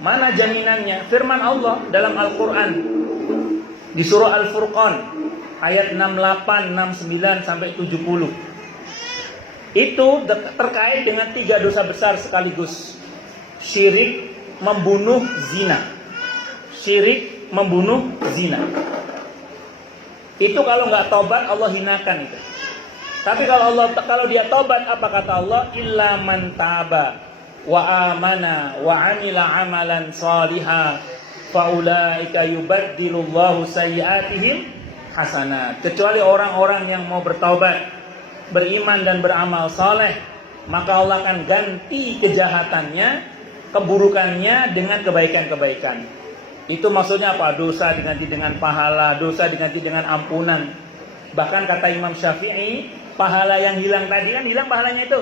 Mana jaminannya? Firman Allah dalam Al-Quran di surah Al-Furqan ayat 68, 69 sampai 70. Itu terkait dengan 3 dosa besar sekaligus. Syirik, membunuh, zina. Syirik, membunuh, zina. Itu kalau nggak tobat Allah hinakan itu. Tapi kalau dia tobat, apa kata Allah? Illa man taba wa amana wa amila amalan salihah faulaika yubaddilullahu sayyiatihim hasanat. Kecuali orang-orang yang mau bertaubat, beriman dan beramal saleh, maka Allah akan ganti kejahatannya, keburukannya dengan kebaikan-kebaikan. Itu maksudnya apa? Dosa diganti dengan pahala, dosa diganti dengan ampunan. Bahkan kata Imam Syafi'i, pahala yang hilang tadi kan hilang pahalanya itu.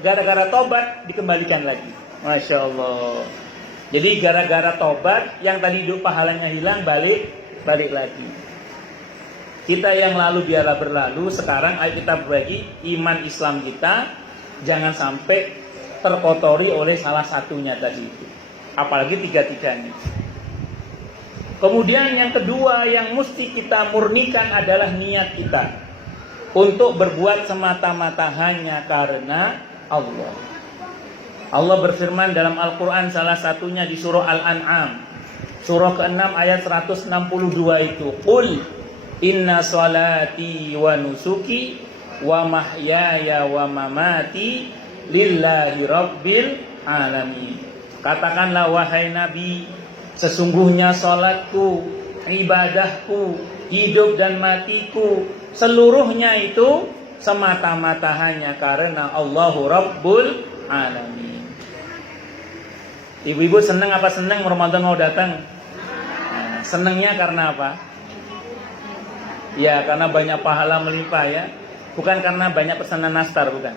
Gara-gara tobat dikembalikan lagi. Masya Allah. Jadi gara-gara tobat yang tadi pahalanya hilang balik lagi. Kita yang lalu biarlah berlalu. Sekarang ayo kita berbagi iman Islam kita. Jangan sampai terkotori oleh salah satunya tadi itu. Apalagi tiga-tiganya. Kemudian yang kedua yang mesti kita murnikan adalah niat kita. Untuk berbuat semata-mata hanya karena Allah. Allah berfirman dalam Al-Quran salah satunya di surah Al-An'am. Surah ke-6 ayat 162 itu. Qul inna salati wa nusuki wa mahyaya wa mamati lillahi rabbil alamin. Katakanlah wahai Nabi, sesungguhnya salatku, ibadahku, hidup dan matiku, seluruhnya itu semata-mata hanya karena Allahu Rabbul Alamin. Ibu-ibu senang apa senang Ramadan mau datang? Nah, senangnya karena apa? Ya karena banyak pahala melimpah ya. Bukan karena banyak pesanan nastar, bukan.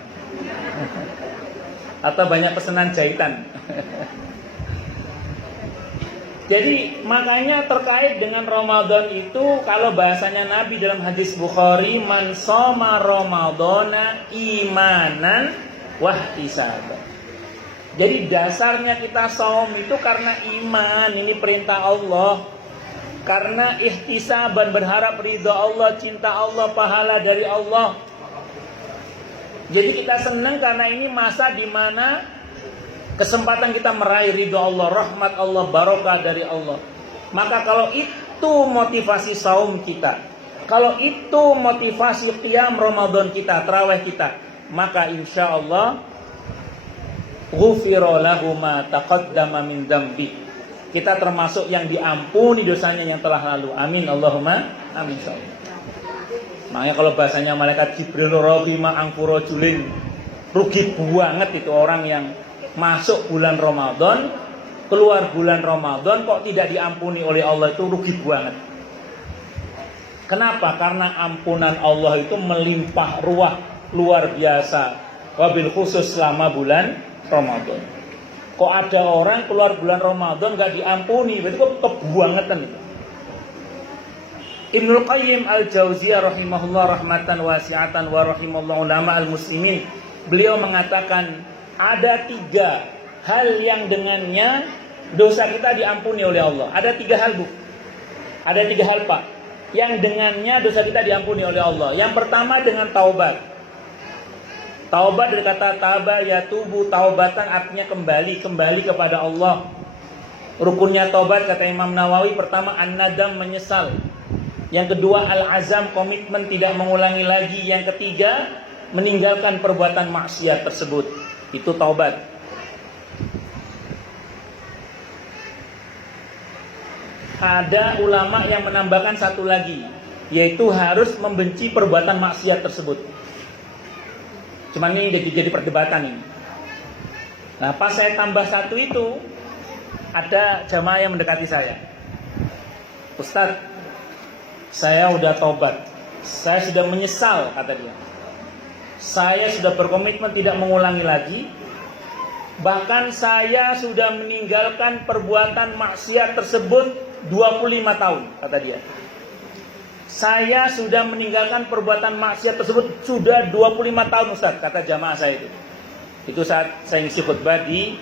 Atau banyak pesanan jahitan. Jadi makanya terkait dengan Ramadan itu, kalau bahasanya Nabi dalam hadis Bukhari, man shoma ramadhana imanan wahtisaban. Jadi dasarnya kita saum itu karena iman, ini perintah Allah. Karena ihtisaban, berharap ridha Allah, cinta Allah, pahala dari Allah. Jadi kita senang karena ini masa di mana kesempatan kita meraih ridho Allah, rahmat Allah, barokah dari Allah. Maka kalau itu motivasi saum kita, kalau itu motivasi qiyam Ramadan kita, tarawih kita, maka insya Allah ghufira lahu ma taqaddama min dzambi. Kita termasuk yang diampuni dosanya yang telah lalu. Amin Allahumma amin. Makanya kalau bahasanya malaikat Jibril rohima angfuro julin, rugi banget itu orang yang masuk bulan Ramadan, keluar bulan Ramadan kok tidak diampuni oleh Allah, itu rugi banget. Kenapa? Karena ampunan Allah itu melimpah ruah luar biasa. Wabil khusus selama bulan Ramadan. Kok ada orang keluar bulan Ramadan gak diampuni, berarti kok kebuangetan itu. Ibnul Qayyim Al-Jauziyah rahimahullah rahmatan wasi'atan wa rahimahullah ulama al-muslimin, beliau mengatakan ada 3 hal yang dengannya dosa kita diampuni oleh Allah. Ada 3 hal, Bu. Ada 3 hal, Pak, yang dengannya dosa kita diampuni oleh Allah. Yang pertama dengan taubat. Taubat dari kata taba yatubu, taubatan artinya kembali kepada Allah. Rukunnya taubat kata Imam Nawawi, pertama an-nadam, menyesal. Yang kedua al-azam, komitmen tidak mengulangi lagi. Yang ketiga meninggalkan perbuatan maksiat tersebut. Itu taubat. Ada ulama yang menambahkan satu lagi, yaitu harus membenci perbuatan maksiat tersebut. Cuman ini jadi perdebatan ini. Nah, pas saya tambah satu itu, ada jamaah yang mendekati saya. Ustaz, saya udah taubat, saya sudah menyesal, kata dia. Saya sudah berkomitmen tidak mengulangi lagi. Bahkan saya sudah meninggalkan perbuatan maksiat tersebut 25 tahun, kata dia. Saya sudah meninggalkan perbuatan maksiat tersebut sudah 25 tahun, Ustaz, kata jamaah saya itu. Itu saat saya ngisi khutbah di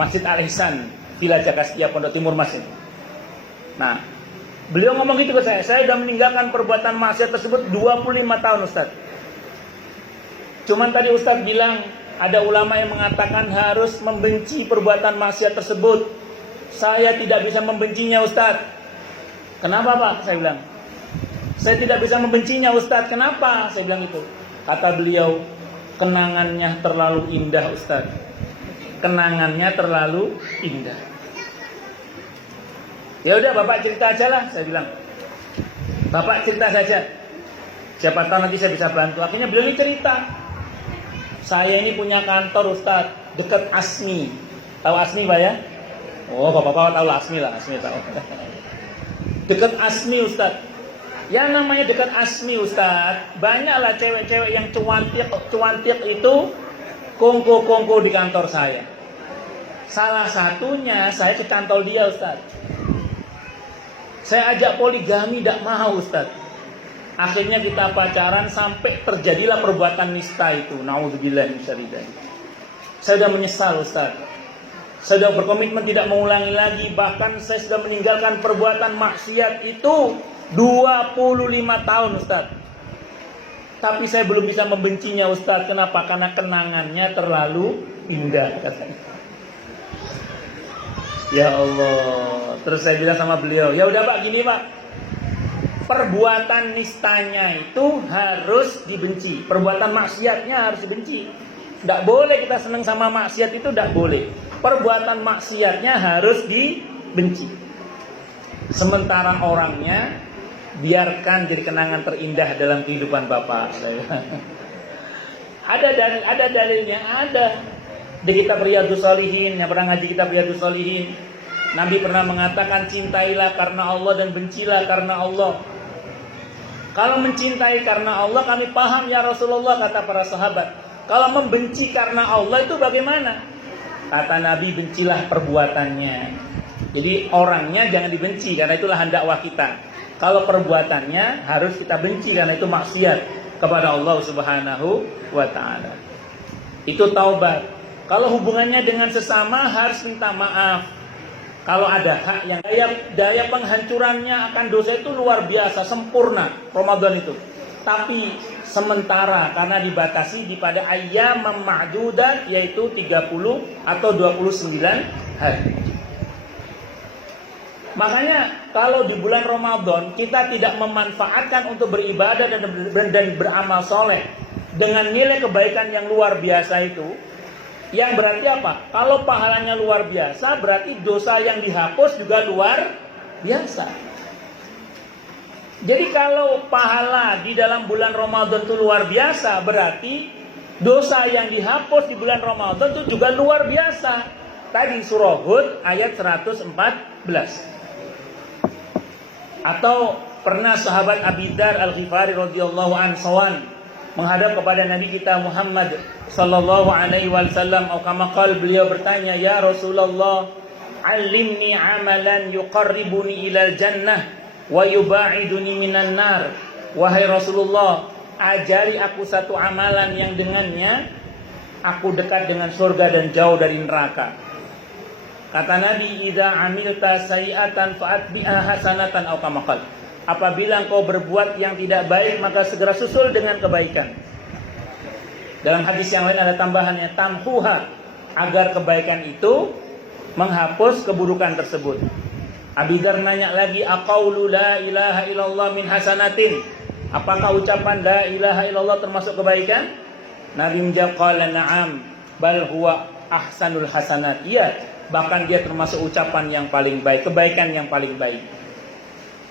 Masjid Al-Ihsan, Villa Jakastia, Pondok Timur Mas. Nah, beliau ngomong gitu ke saya sudah meninggalkan perbuatan maksiat tersebut 25 tahun Ustaz. Cuman tadi Ustaz bilang ada ulama yang mengatakan harus membenci perbuatan maksiat tersebut. Saya tidak bisa membencinya Ustaz. Kenapa Pak? Saya bilang. Saya tidak bisa membencinya Ustaz. Kenapa? Saya bilang itu. Kata beliau, kenangannya terlalu indah Ustaz. Kenangannya terlalu indah. Ya udah Bapak cerita aja lah, saya bilang. Bapak cerita saja. Siapa tahu nanti saya bisa bantu. Akhirnya beliau ini cerita. Saya ini punya kantor Ustaz, dekat Asmi. Tahu Asmi Pak ya? Oh, Bapak-bapak tahu Asmi lah, Asmi tahu. Dekat Asmi Ustaz. Ya namanya dekat Asmi Ustaz, banyaklah cewek-cewek yang cuantik itu kongko-kongko di kantor saya. Salah satunya saya kecantol dia Ustaz. Saya ajak poligami tidak mau Ustaz. Akhirnya kita pacaran sampai terjadilah perbuatan nista itu. Nauzubillah min syarri dzalik. Saya sudah menyesal Ustaz. Saya sudah berkomitmen tidak mengulangi lagi. Bahkan saya sudah meninggalkan perbuatan maksiat itu 25 tahun Ustaz. Tapi saya belum bisa membencinya Ustaz. Kenapa? Karena kenangannya terlalu indah katanya. Ya Allah. Terus saya bilang sama beliau, ya udah Pak, gini Pak, perbuatan nistanya itu harus dibenci, perbuatan maksiatnya harus dibenci. Tidak boleh kita senang sama maksiat itu, tidak boleh. Perbuatan maksiatnya harus dibenci. Sementara orangnya biarkan jadi kenangan terindah dalam kehidupan Bapak. Ada dalilnya, ada. Di kitab Riyadhus Shalihin, yang pernah ngaji kitab Riyadhus Shalihin, Nabi pernah mengatakan cintailah karena Allah dan bencilah karena Allah. Kalau mencintai karena Allah kami paham ya Rasulullah, kata para sahabat. Kalau membenci karena Allah itu bagaimana? Kata Nabi, bencilah perbuatannya. Jadi orangnya jangan dibenci karena itulah lahan dakwah kita. Kalau perbuatannya harus kita benci karena itu maksiat kepada Allah Subhanahu wa taala. Itu taubat. Kalau hubungannya dengan sesama harus minta maaf. Kalau ada hak yang daya penghancurannya akan dosa itu luar biasa, sempurna Ramadan itu. Tapi sementara karena dibatasi pada ayyam ma'dudat, yaitu 30 atau 29 hari. Makanya kalau di bulan Ramadan kita tidak memanfaatkan untuk beribadah dan beramal soleh dengan nilai kebaikan yang luar biasa itu, yang berarti apa? Kalau pahalanya luar biasa, berarti dosa yang dihapus juga luar biasa. Jadi kalau pahala di dalam bulan Ramadan itu luar biasa, berarti dosa yang dihapus di bulan Ramadan itu juga luar biasa. Tadi surah Hud ayat 114. Atau pernah sahabat Abi Dzar Al-Ghifari radhiyallahu anhu menghadap kepada Nabi kita Muhammad sallallahu alaihi wasallam, atau kama qala, beliau bertanya, ya Rasulullah, alimni amalan yuqarribuni ilal jannah wa yubaiduni minan nar. Wahai Rasulullah, ajari aku satu amalan yang dengannya aku dekat dengan surga dan jauh dari neraka. Kata Nabi, idza amilta sayi'atan fa'atbi'a hasanatan, atau kama qala, apabila engkau berbuat yang tidak baik maka segera susul dengan kebaikan. Dalam hadis yang lain ada tambahannya, tamhuha, agar kebaikan itu menghapus keburukan tersebut. Abi Dzar nanya lagi, aqaulu la ilaha illallah min hasanatin, apakah ucapan la ilaha illallah termasuk kebaikan? Nabi menjawab, qala na'am bal huwa ahsanul hasanat. Iya, bahkan dia termasuk ucapan yang paling baik, kebaikan yang paling baik.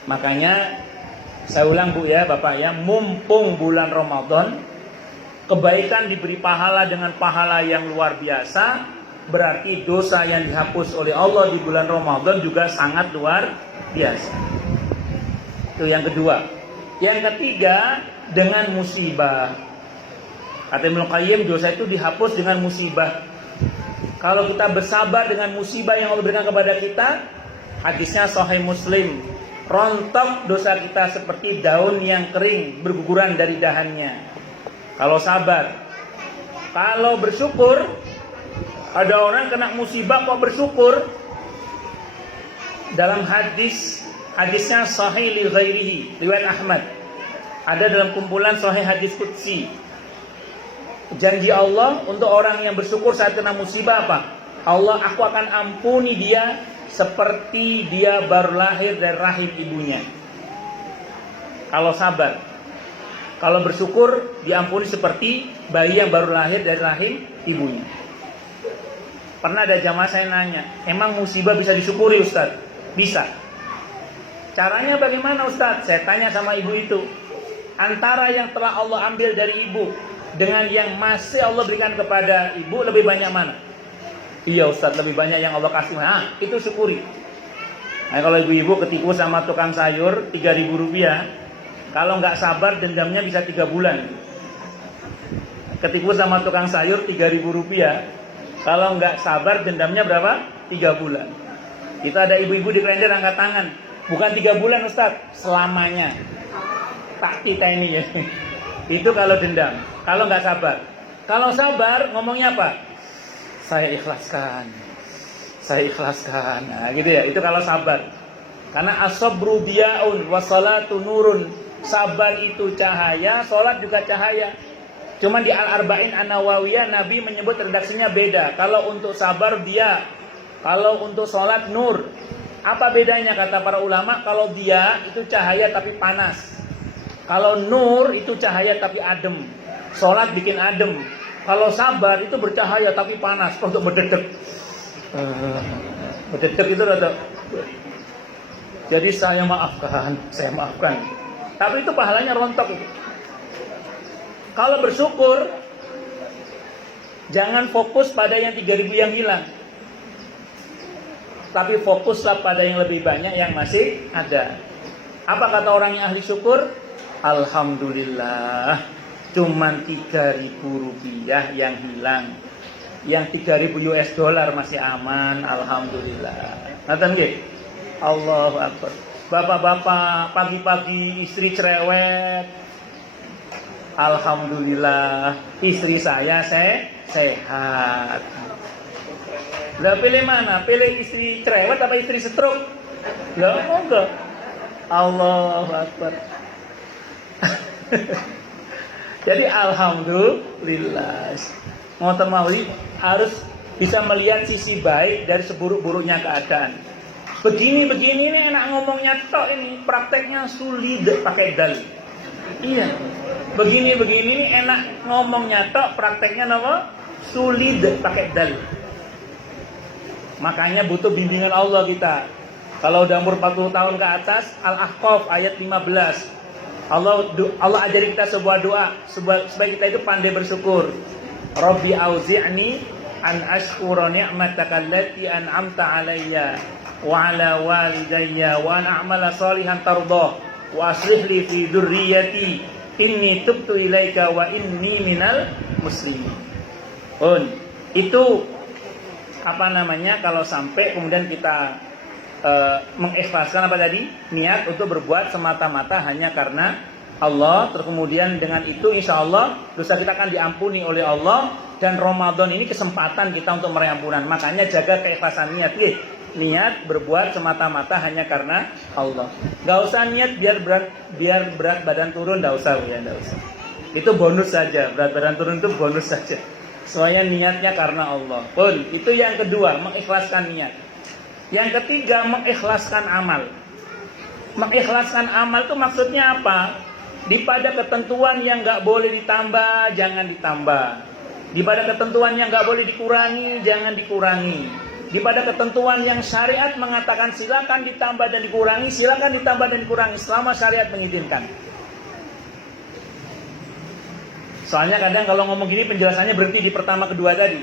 Makanya saya ulang Bu ya Bapak ya, mumpung bulan Ramadan, kebaikan diberi pahala dengan pahala yang luar biasa, berarti dosa yang dihapus oleh Allah di bulan Ramadan juga sangat luar biasa. Itu yang kedua. Yang ketiga, dengan musibah. Kata Ibnu Qayyim, dosa itu dihapus dengan musibah. Kalau kita bersabar dengan musibah yang Allah berikan kepada kita, hadisnya Sahih Muslim, rontok dosa kita seperti daun yang kering berguguran dari dahannya. Kalau sabar, kalau bersyukur, Ada orang kena musibah kok bersyukur. Dalam hadisnya sahih li ghairihi, riwayat Ahmad. Ada dalam kumpulan sahih hadis qudsi. Janji Allah untuk orang yang bersyukur saat kena musibah apa? Allah, aku akan ampuni dia seperti dia baru lahir dari rahim ibunya. Kalau sabar. Kalau bersyukur diampuni seperti bayi yang baru lahir dari rahim ibunya. Pernah ada jamaah saya nanya, emang musibah bisa disyukuri Ustaz? Bisa. Caranya bagaimana Ustaz? Saya tanya sama ibu itu. Antara yang telah Allah ambil dari ibu dengan yang masih Allah berikan kepada ibu, lebih banyak mana? Iya Ustaz, lebih banyak yang Allah kasih. Nah, itu syukuri. Nah, kalau ibu-ibu ketipu sama tukang sayur 3.000 rupiah, kalau nggak sabar dendamnya bisa 3 bulan. Ketipu sama tukang sayur 3.000 rupiah, kalau nggak sabar dendamnya berapa? 3 bulan. Kita ada ibu-ibu di Klender angkat tangan. Bukan 3 bulan Ustaz, selamanya. Tak kita ini ya. Itu kalau dendam. Kalau nggak sabar. Kalau sabar ngomongnya apa? Saya ikhlaskan. Saya ikhlaskan. Nah, gitu ya. Itu kalau sabar. Karena as-sabru diyaun wa salatu nurun. Sabar itu cahaya, salat juga cahaya. Cuman di Al-Arba'in An-Nawawiyah Nabi menyebut redaksinya beda. Kalau untuk sabar dia, kalau untuk salat nur. Apa bedanya kata para ulama? Kalau dia itu cahaya tapi panas. Kalau nur itu cahaya tapi adem. Salat bikin adem. Kalau sabar itu bercahaya tapi panas. Untuk berdedek. Berdedek itu ada. Jadi saya maafkan. Tapi itu pahalanya rontok itu. Kalau bersyukur, jangan fokus pada yang 3.000 yang hilang. Tapi fokuslah pada yang lebih banyak yang masih ada. Apa kata orang yang ahli syukur? Alhamdulillah, cuman 3.000 rupiah yang hilang. Yang 3.000 US dollar masih aman, alhamdulillah. Ngerti nggih? Allahu Akbar. Bapak-bapak pagi-pagi istri cerewet. Alhamdulillah, istri saya sehat. Lah pilih mana? Pilih istri cerewet apa istri stroke? Lah enggak. Allahu Akbar. Jadi alhamdulillah. Ngoten mawi harus bisa melihat sisi baik dari seburuk-buruknya keadaan. Begini ini enak ngomongnya tok, ini prakteknya sulit pakai dal. Iya. Begini ini enak ngomongnya tok, prakteknya apa? Sulit pakai dal. Makanya butuh bimbingan Allah kita. Kalau udah umur 40 tahun ke atas, Al-Ahqaf ayat 15. Allah ajari kita sebuah doa supaya kita itu pandai bersyukur. Rabbi auzi'ni an ashkura ni'mataka allati an'amta 'alayya wa 'ala walidayya wa an a'mala salihan tardah wa aslih li fi dzurriyyati inni tubtu ilaika wa inni minal muslimin. Itu kalau sampai kemudian kita mengikhlaskan apa tadi? Niat untuk berbuat semata-mata hanya karena Allah. Terus kemudian dengan itu insya Allah dosa kita akan diampuni oleh Allah. Dan Ramadan ini kesempatan kita untuk meraih ampunan. Makanya jaga keikhlasan niat. Niat berbuat semata-mata hanya karena Allah. Gak usah niat biar berat badan turun. Gak usah. Itu bonus saja. Berat badan turun itu bonus saja. Soalnya niatnya karena Allah. Itu yang kedua, mengikhlaskan niat. Yang ketiga, mengikhlaskan amal. Mengikhlaskan amal itu maksudnya apa? Pada ketentuan yang nggak boleh ditambah, jangan ditambah. Pada ketentuan yang nggak boleh dikurangi, jangan dikurangi. Pada ketentuan yang syariat mengatakan silakan ditambah dan dikurangi, silakan ditambah dan dikurangi selama syariat mengizinkan. Soalnya kadang kalau ngomong gini penjelasannya berhenti di pertama kedua tadi.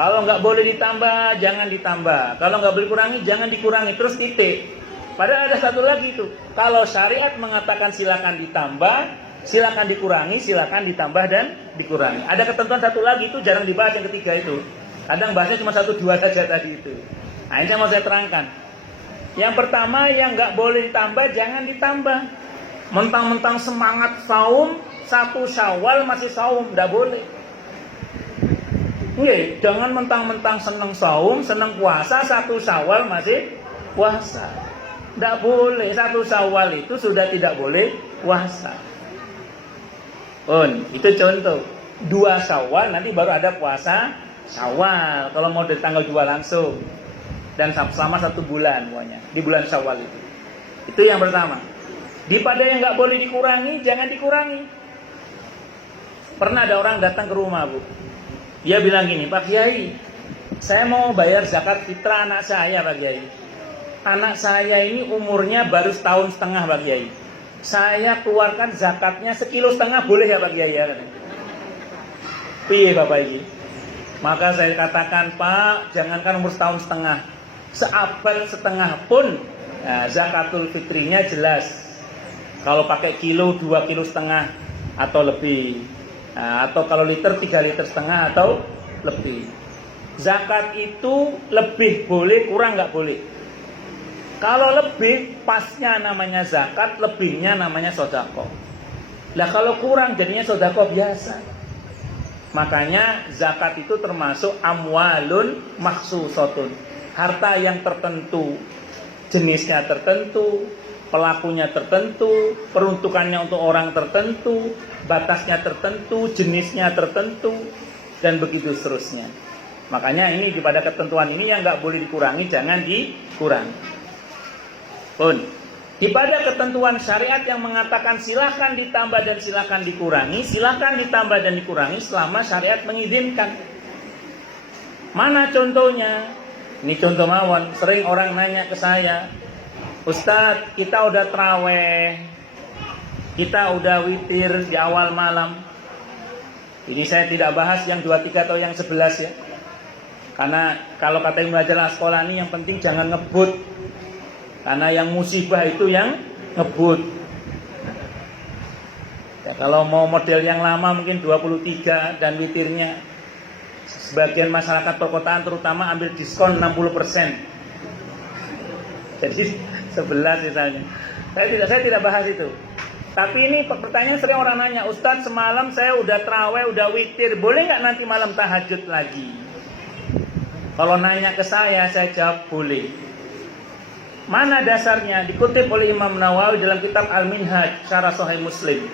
Kalau nggak boleh ditambah, jangan ditambah. Kalau nggak boleh dikurangi, jangan dikurangi. Terus titik. Padahal ada satu lagi tuh. Kalau syariat mengatakan silakan ditambah, silakan dikurangi, silakan ditambah dan dikurangi. Ada ketentuan satu lagi itu jarang dibahas yang ketiga itu. Kadang bahasnya cuma 1-2 saja tadi itu. Nah ini yang mau saya terangkan. Yang pertama yang nggak boleh ditambah, jangan ditambah. Mentang-mentang semangat saum, 1 Syawal masih saum, nggak boleh. Nggih, jangan mentang-mentang seneng saum, seneng puasa, 1 Syawal masih puasa. Tidak boleh, 1 Syawal itu sudah tidak boleh puasa. Itu contoh. 2 Syawal nanti baru ada puasa Syawal. Kalau mau dari tanggal 2 langsung. Dan selama 1 bulan pokoknya. Di bulan Syawal itu. Itu yang pertama. Daripada yang nggak boleh dikurangi, jangan dikurangi. Pernah ada orang datang ke rumah, Bu. Dia bilang gini, Pak Kiai, saya mau bayar zakat fitrah anak saya, Pak Kiai. Anak saya ini umurnya baru 1,5 tahun, Pak Kiai. Saya keluarkan zakatnya 1,5 kilo boleh ya, Pak Kiai? Piye Bapak ini? Maka saya katakan, Pak, jangankan umur 1,5 tahun, seabad setengah pun zakatul fitrinya jelas. Kalau pakai kilo, 2,5 kilo atau lebih. Atau kalau liter 3,5 liter atau lebih. Zakat itu lebih boleh, kurang nggak boleh. Kalau lebih, pasnya namanya zakat, lebihnya namanya sodako. Lah kalau kurang jadinya sodako biasa. Makanya zakat itu termasuk amwalun maksusotun, harta yang tertentu, jenisnya tertentu, pelakunya tertentu, peruntukannya untuk orang tertentu, batasnya tertentu, jenisnya tertentu, dan begitu seterusnya. Makanya ini pada ketentuan ini yang nggak boleh dikurangi, jangan dikurangi. Pada ketentuan syariat yang mengatakan silakan ditambah dan silakan dikurangi, silakan ditambah dan dikurangi selama syariat mengizinkan. Mana contohnya? Ini contoh mawon. Sering orang nanya ke saya, Ustadz, kita udah traweh, kita udah witir di awal malam. Ini saya tidak bahas yang 23 atau yang 11 ya. Karena kalau kata Ibnu Hajar Asqalani ini yang penting jangan ngebut. Karena yang musibah itu yang ngebut. Ya, kalau mau model yang lama mungkin 23 dan witirnya. Sebagian masyarakat perkotaan terutama ambil diskon 60%. Jadi 11 misalnya. Saya tidak bahas itu. Tapi ini pertanyaan sering orang nanya, Ustadz semalam saya udah traweh, udah witir, boleh nggak nanti malam tahajud lagi? Kalau nanya ke saya jawab boleh. Mana dasarnya? Dikutip oleh Imam Nawawi dalam kitab Al-Minhaj, Syarah Sahih Muslim.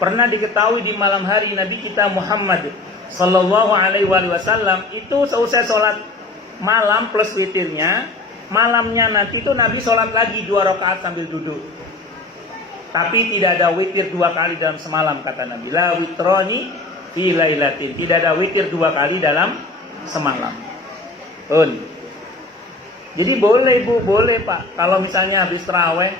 Pernah diketahui di malam hari Nabi kita Muhammad Sallallahu Alaihi Wasallam itu selesai sholat malam plus witirnya, malamnya nanti itu Nabi sholat lagi 2 rakaat sambil duduk. Tapi tidak ada witir 2 kali dalam semalam, kata Nabi. La witroni fi lailatin. Tidak ada witir 2 kali dalam semalam. Jadi boleh Bu, boleh Pak. Kalau misalnya habis taraweh,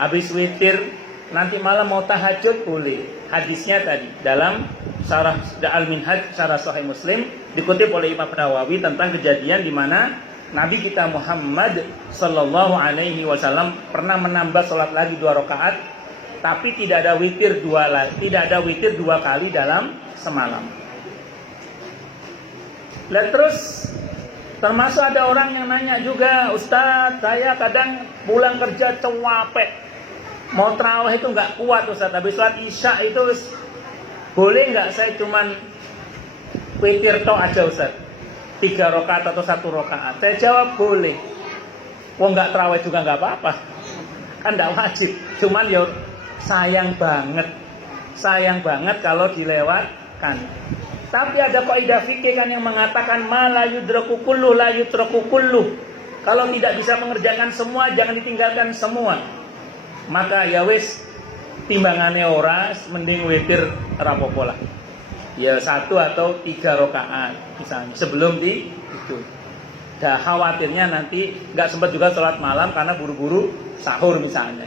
habis witir, nanti malam mau tahajud boleh. Hadisnya tadi dalam Syarah Al-Minhaj, Syarah Sahih Muslim, dikutip oleh Imam Nawawi tentang kejadian di mana Nabi kita Muhammad Sallallahu Alaihi Wasallam pernah menambah sholat lagi 2 rakaat, tapi tidak ada witir 2 kali dalam semalam. Lalu terus termasuk ada orang yang nanya juga, Ustadz, saya kadang pulang kerja capek, mau tarawih itu nggak kuat Ustadz, habis sholat isya itu boleh nggak saya cuman witir tok aja Ustadz, 3 rakaat atau 1 rakaat? Saya jawab boleh. Wong nggak tarawih juga nggak apa-apa, kan nggak wajib. Cuman ya sayang banget kalau dilewatkan. Tapi ada kaidah fikih kan yang mengatakan la yudraku kullu la yutraku kullu. Kalau tidak bisa mengerjakan semua, jangan ditinggalkan semua. Maka ya wis timbangane ora, mending witir rapopo lah. Ya 1 atau 3 rakaat misalnya sebelum itu. Dah khawatirnya nanti nggak sempat juga sholat malam karena buru-buru sahur misalnya.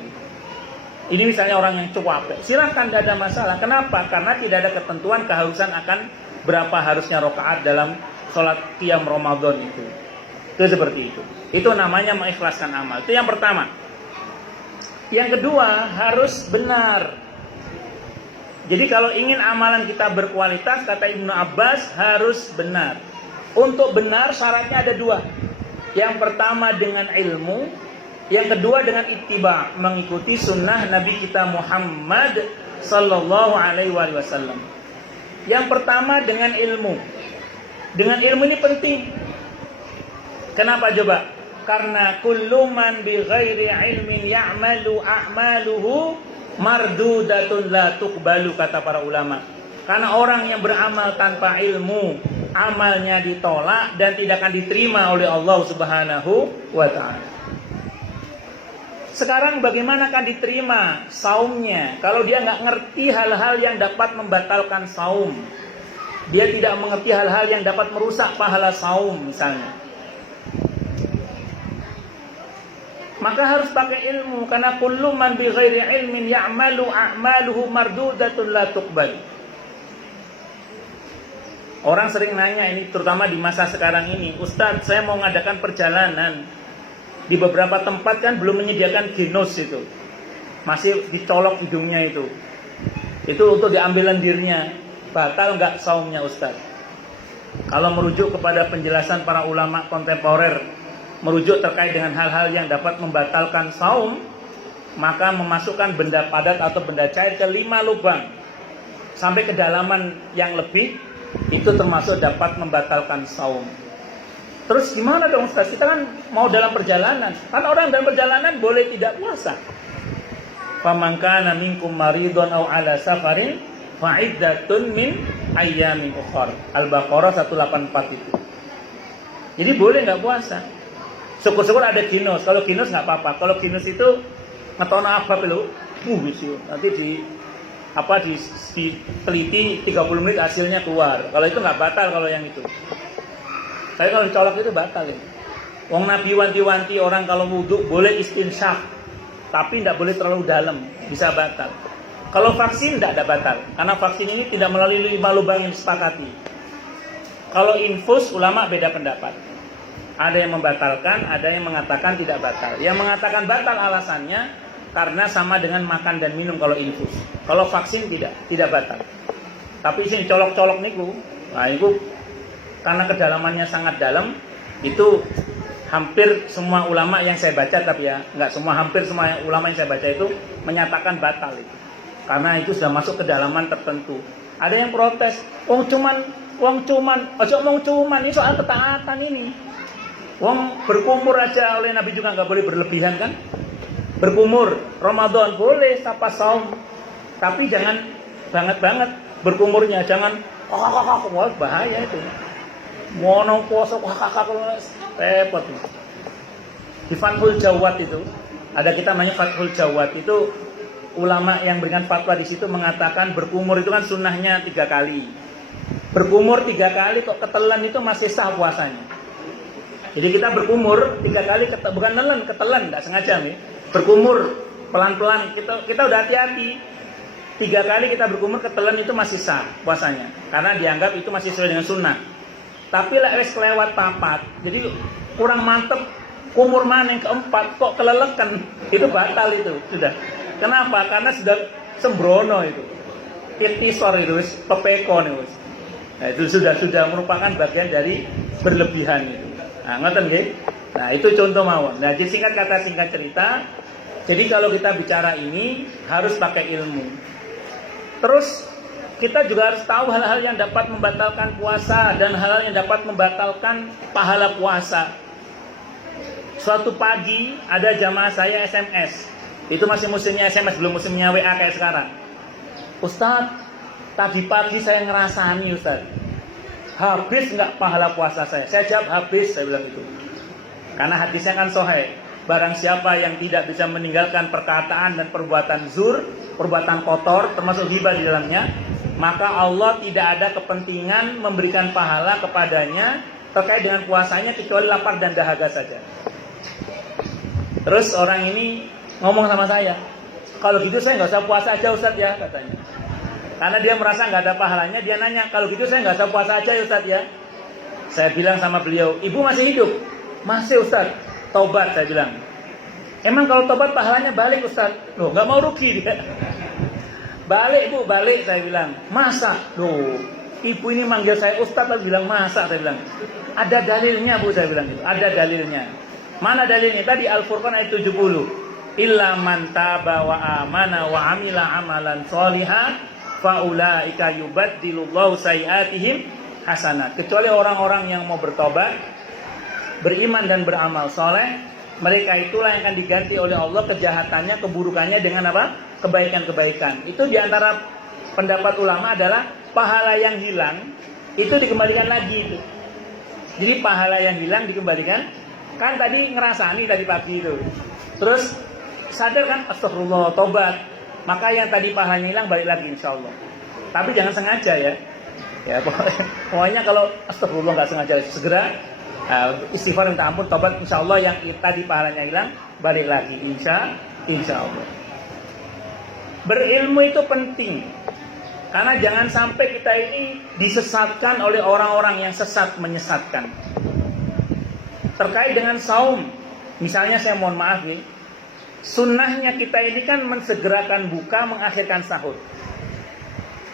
Ini misalnya orang yang capek, silakan, tidak ada masalah. Kenapa? Karena tidak ada ketentuan keharusan akan berapa harusnya rakaat dalam sholat qiyam Ramadan itu. Itu seperti itu. Itu namanya mengikhlaskan amal. Itu yang pertama. Yang kedua, harus benar. Jadi kalau ingin amalan kita berkualitas, kata Ibnu Abbas, harus benar. Untuk benar syaratnya ada 2. Yang pertama dengan ilmu, yang kedua dengan ittiba, mengikuti sunnah Nabi kita Muhammad Sallallahu Alaihi Wasallam. Yang pertama dengan ilmu. dengan ilmu ini penting. Kenapa coba? Karena kullu man bi ghairi ilmin ya'malu a'maluhu mardudatun la tuqbalu, kata para ulama. Karena orang yang beramal tanpa ilmu, amalnya ditolak dan tidak akan diterima oleh Allah Subhanahu wa ta'ala. Sekarang bagaimana akan diterima saumnya kalau dia nggak ngerti hal-hal yang dapat membatalkan saum? Dia tidak mengerti hal-hal yang dapat merusak pahala saum misalnya. Maka harus pakai ilmu, karena kullu man bi ghairi ilmin ya'malu a'maluhu mardudatun la tuqbal. Orang sering nanya ini, terutama di masa sekarang ini, Ustadz, saya mau ngadakan perjalanan. Di beberapa tempat kan belum menyediakan ginos itu. Masih dicolok hidungnya itu. Itu untuk diambil lendirnya. Batal nggak saumnya Ustadz? Kalau merujuk kepada penjelasan para ulama kontemporer, merujuk terkait dengan hal-hal yang dapat membatalkan saum, maka memasukkan benda padat atau benda cair ke 5 lubang sampai kedalaman yang lebih, itu termasuk dapat membatalkan saum. Terus gimana dong Ustaz? Kita kan mau dalam perjalanan. Kan orang dalam perjalanan boleh tidak puasa. Faman kana minkum maridun aw ala safarin fa'iddatun min ayyamin ukhra. Al-Baqarah 184 itu. Jadi boleh nggak puasa. Syukur-syukur ada ginos. Kalau ginos nggak apa-apa. Kalau ginos itu ngetono apa pelu? Nanti diteliti 30 menit hasilnya keluar. Kalau itu nggak batal kalau yang itu. Saya kalau dicolok itu batal ya. Wong Nabi wanti-wanti orang kalau wudhu boleh istinsyaq, tapi tidak boleh terlalu dalam, bisa batal. Kalau vaksin tidak ada batal, karena vaksin ini tidak melalui 5 lubang yang disepakati. Kalau infus, ulama beda pendapat. Ada yang membatalkan, ada yang mengatakan tidak batal. Yang mengatakan batal alasannya karena sama dengan makan dan minum kalau infus. Kalau vaksin tidak batal. Tapi sing colok-colok niku, nah itu karena kedalamannya sangat dalam, itu hampir semua ulama yang saya baca, tapi ya nggak semua, hampir semua ulama yang saya baca itu menyatakan batal itu, karena itu sudah masuk kedalaman tertentu. Ada yang protes, wong cuman, ini soal ketaatan ini. Wong berkumur aja oleh Nabi juga nggak boleh berlebihan kan? Berkumur Ramadan boleh, sapa saum, tapi jangan banget berkumurnya, jangan bahaya itu. Mono poso kakak repot. Di Fathul Jawad itu ada kita namanya Fathul Jawad, itu ulama yang berikan fatwa di situ mengatakan berkumur itu kan sunnahnya 3 kali. Berkumur 3 kali kok ketelan itu masih sah puasanya. Jadi kita berkumur 3 kali, bukan nelen, ketelan, nggak sengaja nih. Berkumur pelan-pelan, kita udah hati-hati. 3 kali kita berkumur ketelan itu masih sah puasanya, karena dianggap itu masih sesuai dengan sunnah. Tapi lah wis kelewat 4, jadi kurang mantep, kumur mana yang keempat kok kelelekan, itu batal itu sudah. Kenapa? Karena sudah sembrono itu, titisor itu, pepeko nih, nah, itu sudah merupakan bagian dari berlebihan itu. Nah, ngoten nggih. Nah, itu contoh mawon. Nah, jadi singkat cerita, jadi kalau kita bicara ini harus pakai ilmu. Terus kita juga harus tahu hal-hal yang dapat membatalkan puasa dan hal-hal yang dapat membatalkan pahala puasa. Suatu pagi ada jamaah saya SMS. Itu masih musimnya SMS, belum musimnya WA kayak sekarang. Ustadz, tadi pagi saya ngerasani Ustadz, habis nggak pahala puasa saya? Saya jawab habis, saya bilang itu. Karena hadisnya kan sahih. Barang siapa yang tidak bisa meninggalkan perkataan dan perbuatan zur, perbuatan kotor, termasuk ghibah di dalamnya, maka Allah tidak ada kepentingan memberikan pahala kepadanya terkait dengan puasanya kecuali lapar dan dahaga saja. Terus orang ini ngomong sama saya, kalau gitu saya nggak usah puasa aja Ustadz ya, katanya. Karena dia merasa nggak ada pahalanya, dia nanya, kalau gitu saya nggak usah puasa aja ya Ustadz ya. Saya bilang sama beliau, ibu masih hidup? Masih Ustadz. Tobat, saya bilang. Emang kalau tobat pahalanya balik Ustadz? Loh, nggak mau rugi dia. Balik bu, balik, saya bilang. Masa? Loh, ibu ini manggil saya Ustadz, lalu bilang masa, saya bilang. Ada dalilnya bu, saya bilang gitu. Ada dalilnya. Mana dalilnya? Tadi Al-Furqan ayat 70. Illa man taba wa amana wa amila amalan sholihan faulaika yubaddilullahu sayiatihim hasanah. Kecuali orang-orang yang mau bertobat, beriman dan beramal soleh, mereka itulah yang akan diganti oleh Allah kejahatannya, keburukannya dengan apa? Kebaikan-kebaikan. Itu diantara pendapat ulama adalah pahala yang hilang itu dikembalikan lagi itu. Jadi pahala yang hilang dikembalikan. Kan tadi ngerasani tadi pagi itu. Terus sadar kan, astagfirullah, tobat. Maka yang tadi pahalanya hilang balik lagi insya Allah. Tapi jangan sengaja ya. Ya pokoknya kalau astagfirullah nggak sengaja segera istighfar minta ampun, tobat, insya Allah yang tadi pahalanya hilang balik lagi insya Allah. Berilmu itu penting karena jangan sampai kita ini disesatkan oleh orang-orang yang sesat menyesatkan. Terkait dengan saum, misalnya saya mohon maaf nih, sunnahnya kita ini kan mensegerakan buka, mengakhirkan sahur.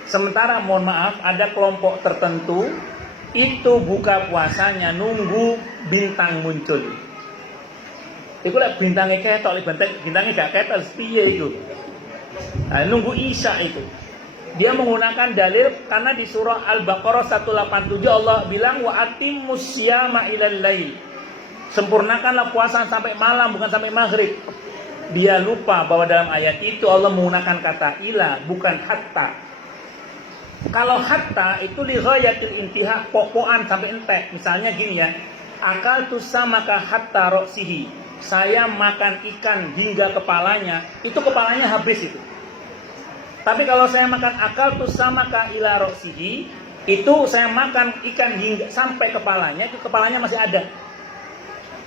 Sementara mohon maaf ada kelompok tertentu itu buka puasanya nunggu bintang muncul. Itu lah bintangnya ketok, bintangnya gak ketok, piye itu. Nah, nunggu isya itu. Dia menggunakan dalil karena di surah Al-Baqarah 187 Allah bilang wa atimmus syiyama ilal lail. Sempurnakanlah puasa sampai malam, bukan sampai maghrib. Dia lupa bahwa dalam ayat itu Allah menggunakan kata ila, bukan hatta. Kalau hatta itu li ghayatil intiha, pok-pokan sampai entek. Misalnya gini ya, akal tusamaka hatta roksihi. Saya makan ikan hingga kepalanya, itu kepalanya habis itu. Tapi kalau saya makan akal tusamaka ila roksihi, itu saya makan ikan hingga sampai kepalanya, itu kepalanya masih ada.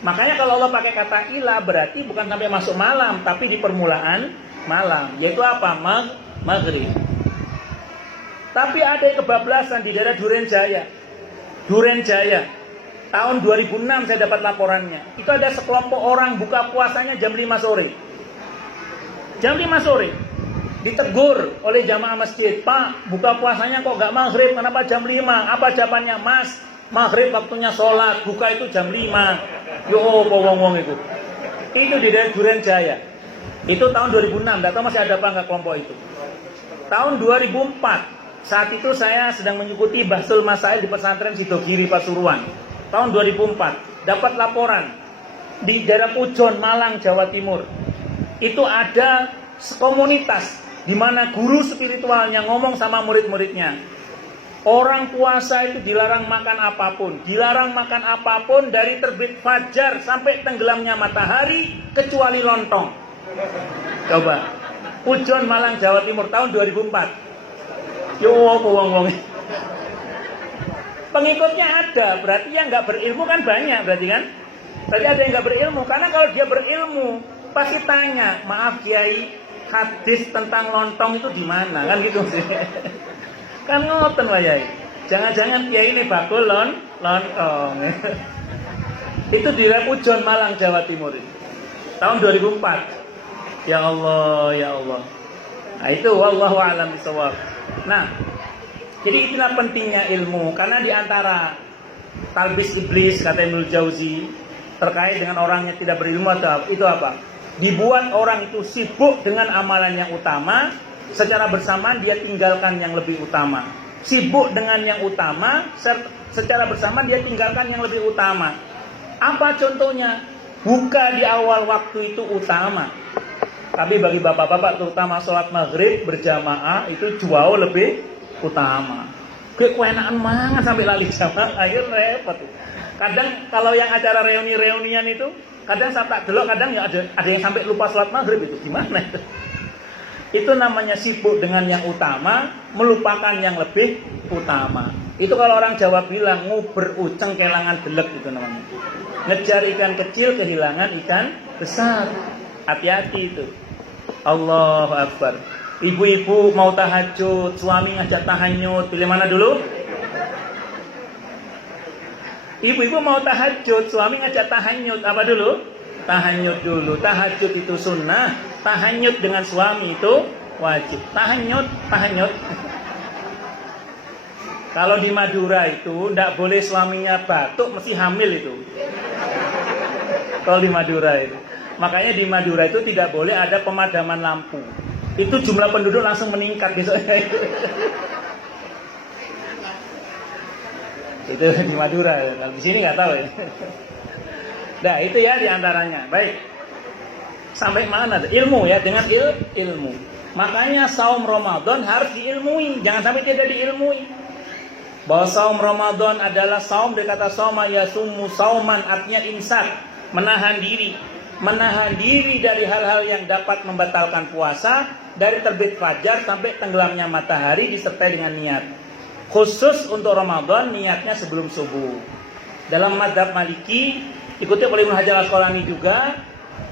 Makanya kalau Allah pakai kata ila berarti bukan sampai masuk malam, tapi di permulaan malam, yaitu apa? Maghrib. Tapi ada kebablasan di daerah Duren Jaya. Duren Jaya. Tahun 2006 saya dapat laporannya. Itu ada sekelompok orang buka puasanya jam 5 sore. Jam 5 sore. Ditegur oleh jamaah masjid, Pak, buka puasanya kok gak maghrib, kenapa jam 5? Apa jawabannya? Mas, maghrib waktunya sholat, buka itu jam 5. Yo, wong-wong itu. Itu di daerah Duren Jaya. Itu tahun 2006, gak tahu masih ada apa enggak kelompok itu. Tahun 2004, saat itu saya sedang mengikuti Bahsul Masail di pesantren Sidogiri Pasuruan. Tahun 2004, dapat laporan di daerah Pujon, Malang, Jawa Timur. Itu ada komunitas di mana guru spiritualnya ngomong sama murid-muridnya. Orang puasa itu dilarang makan apapun dari terbit fajar sampai tenggelamnya matahari kecuali lontong. Coba, Pujon, Malang, Jawa Timur tahun 2004. Yo, wong-wong. Pengikutnya ada, berarti yang nggak berilmu kan banyak, berarti kan? Tadi ada yang nggak berilmu, karena kalau dia berilmu pasti tanya, maaf Kiai, hadis tentang lontong itu di mana, kan gitu sih? Kan ngoten wayai. Jangan-jangan Kiai ini bakul lontong. Itu di Pujon, Malang, Jawa Timur. Tahun 2004. Ya Allah, ya Allah. Nah, itu wallahu a'lam bishawab. Nah, jadi itulah pentingnya ilmu, karena di antara talbis iblis kata Ibnu Jauzi terkait dengan orang yang tidak berilmu itu apa? Dibuat orang itu sibuk dengan amalan yang utama, secara bersamaan dia tinggalkan yang lebih utama. Sibuk dengan yang utama, secara bersamaan dia tinggalkan yang lebih utama. Apa contohnya? Buka di awal waktu itu utama. Tapi bagi bapak-bapak terutama sholat maghrib berjamaah itu jauh lebih utama. Keenakan mangan sampai lali jamaah, akhir repot. Kadang kalau yang acara reuni-reunian itu, kadang saya tak delok, kadang nggak ada yang sampai lupa sholat maghrib itu gimana itu? Itu namanya sibuk dengan yang utama, melupakan yang lebih utama. Itu kalau orang Jawa bilang nguber uceng kelangan delek itu namanya. Ngejar ikan kecil kehilangan ikan besar. Hati-hati itu. Allahu Akbar. Ibu-ibu mau tahajud, suami ngajak tahajud, pilih mana dulu? Ibu-ibu mau tahajud, suami ngajak tahajud, apa dulu? Tahajud dulu. Tahajud itu sunnah, tahajud dengan suami itu wajib. Tahajud. Kalau di Madura itu tidak boleh suaminya batuk, mesti hamil itu. Kalau di Madura itu. Makanya di Madura itu tidak boleh ada pemadaman lampu. Itu jumlah penduduk langsung meningkat besoknya itu. Itu di Madura. Kalau di sini nggak tahu ya. Nah, itu ya diantaranya. Baik. Sampai mana? Ilmu ya, dengan ilmu. Makanya saum Ramadan harus diilmui. Jangan sampai tidak diilmui. Bahwa saum Ramadan adalah saum, dari kata sauma yasumu sauman, artinya imsak, menahan diri. Menahan diri dari hal-hal yang dapat membatalkan puasa, dari terbit fajar sampai tenggelamnya matahari disertai dengan niat. Khusus untuk Ramadan niatnya sebelum subuh. Dalam mazhab Maliki, ikuti oleh Ibnu Hajar Al-Asqalani juga,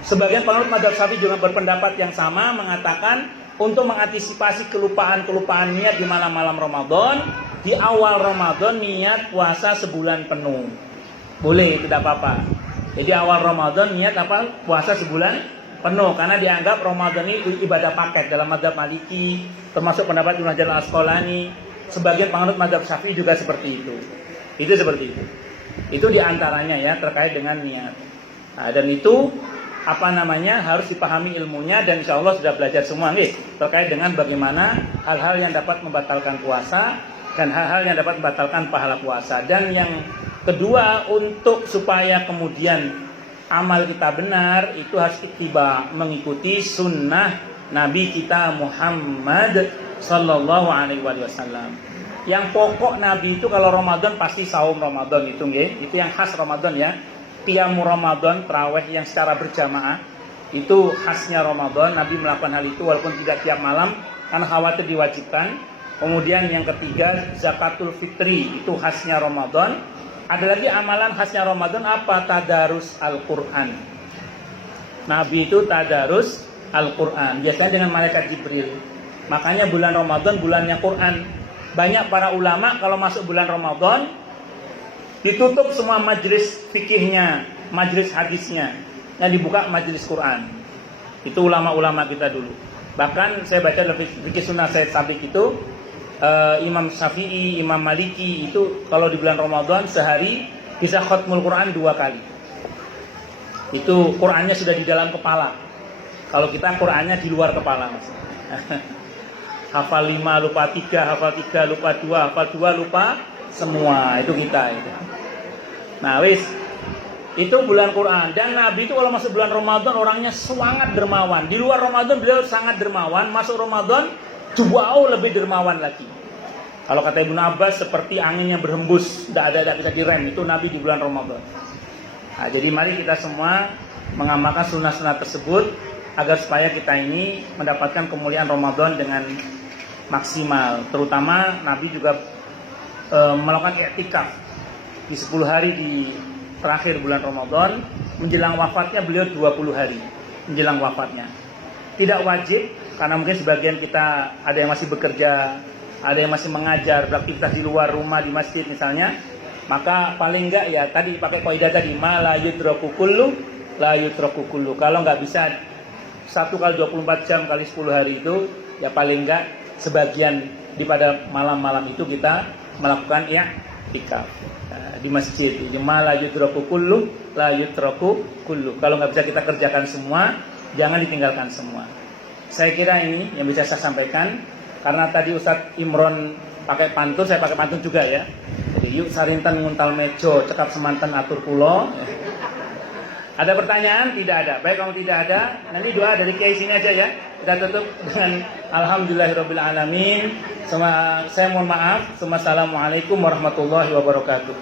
sebagian penganut mazhab Syafi'i juga berpendapat yang sama, mengatakan untuk mengantisipasi kelupaan-kelupaan niat di malam-malam Ramadan, di awal Ramadan niat puasa sebulan penuh. Boleh, tidak apa-apa. Jadi awal Ramadan niat apa? Puasa sebulan penuh, karena dianggap Ramadan ini ibadah paket dalam mazhab Maliki, termasuk pendapat Ibnu Hajar Al-Asqalani. Sebagian penganut mazhab Syafi'i juga seperti itu. Itu seperti itu. Itu diantaranya ya, terkait dengan niat. Nah, dan itu harus dipahami ilmunya, dan insya Allah sudah belajar semua nih, terkait dengan bagaimana hal-hal yang dapat membatalkan puasa dan hal-hal yang dapat membatalkan pahala puasa. Dan yang kedua, untuk supaya kemudian amal kita benar, itu harus ittiba, mengikuti sunnah Nabi kita Muhammad Sallallahu Alaihi Wasallam. Yang pokok Nabi itu kalau Ramadan pasti saum Ramadan itu, itu yang khas Ramadan ya. Qiyamu Ramadan, tarawih yang secara berjamaah, itu khasnya Ramadan. Nabi melakukan hal itu walaupun tidak tiap malam karena khawatir diwajibkan. Kemudian yang ketiga, zakatul fitri, itu khasnya Ramadan. Ada lagi amalan khasnya Ramadan apa? Tadarus Al-Quran. Nabi itu tadarus Al-Quran, biasanya dengan malaikat Jibril. Makanya bulan Ramadan bulannya Quran. Banyak para ulama kalau masuk bulan Ramadan ditutup semua majelis fikihnya, majelis hadisnya, yang dibuka majelis Quran. Itu ulama-ulama kita dulu. Bahkan saya baca dalam fikih sunnah Said Sabiq itu, Imam Syafi'i, Imam Maliki itu kalau di bulan Ramadan sehari bisa khatmul Quran 2 kali. Itu Qurannya sudah di dalam kepala. Kalau kita Qurannya di luar kepala, Mas. Hafal 5 lupa 3, hafal 3 lupa 2, hafal 2 lupa semua. Itu kita itu. Nah, itu bulan Quran. Dan Nabi itu kalau masuk bulan Ramadan orangnya sangat dermawan. Di luar Ramadan beliau sangat dermawan, masuk Ramadan jauh lebih dermawan lagi. Kalau kata Ibnu Abbas seperti angin yang berhembus, tidak bisa direm. Itu Nabi di bulan Ramadan. Nah, jadi mari kita semua mengamalkan sunnah-sunnah tersebut agar supaya kita ini mendapatkan kemuliaan Ramadan dengan maksimal. Terutama Nabi juga melakukan i'tikaf di 10 hari di terakhir bulan Ramadan. Menjelang wafatnya beliau 20 hari menjelang wafatnya. Tidak wajib, karena mungkin sebagian kita ada yang masih bekerja, ada yang masih mengajar, beraktivitas di luar rumah, di masjid misalnya. Maka paling enggak ya tadi pakai kaidah tadi, ma la yudraku kullu la yudraku kullu. Kalau enggak bisa 1 kali 24 jam kali 10 hari itu, ya paling enggak sebagian di pada malam-malam itu kita melakukan i'tikaf di masjid. Ma la yudraku kullu la yudraku kullu. Kalau enggak bisa kita kerjakan semua, jangan ditinggalkan semua. Saya kira ini yang bisa saya sampaikan, karena tadi Ustadz Imron pakai pantun, saya pakai pantun juga ya. Jadi yuk sarintan nguntal mejo, cekap semantan atur pulo. Ada pertanyaan? Tidak ada. Baik, kalau tidak ada, nanti doa dari kiai sini aja ya. Kita tutup dengan alhamdulillahirabbil alamin. Saya mohon maaf. Assalamualaikum warahmatullahi wabarakatuh.